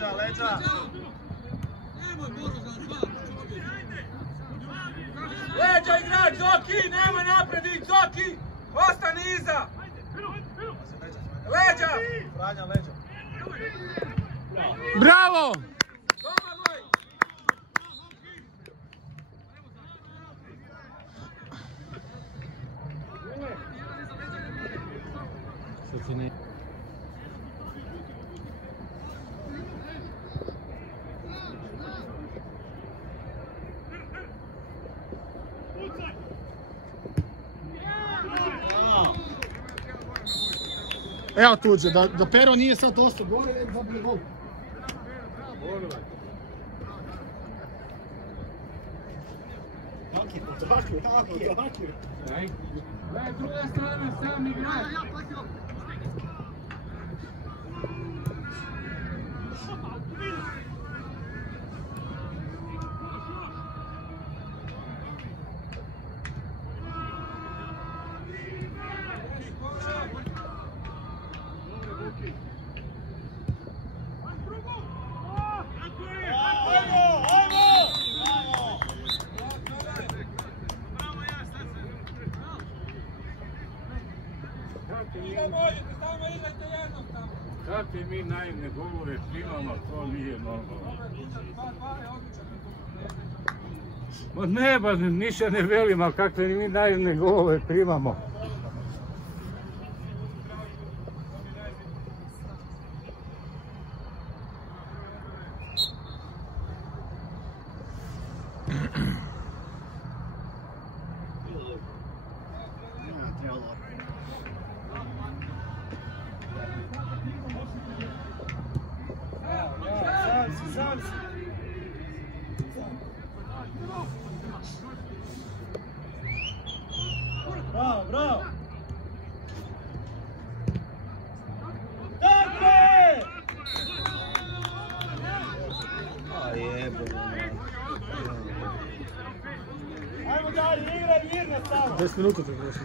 Leđa! Leđa igrač, Zoki, nema napred ići, Zoki! Ostani iza! Leđa! Franja, leđa! Bravo! Domagoj! Evo tuđe, da Pero nije sad dosta gore, nek zabije gol. Taki. Druga strana, sam igrač. Kakve mi naivne golove primamo, to nije normalno. Ma ne, ba ništa ne velim, ali kakve mi naivne golove primamo. Bravo! Ajmo dalje, igraj mirno samo! 10 minuta te prošlo.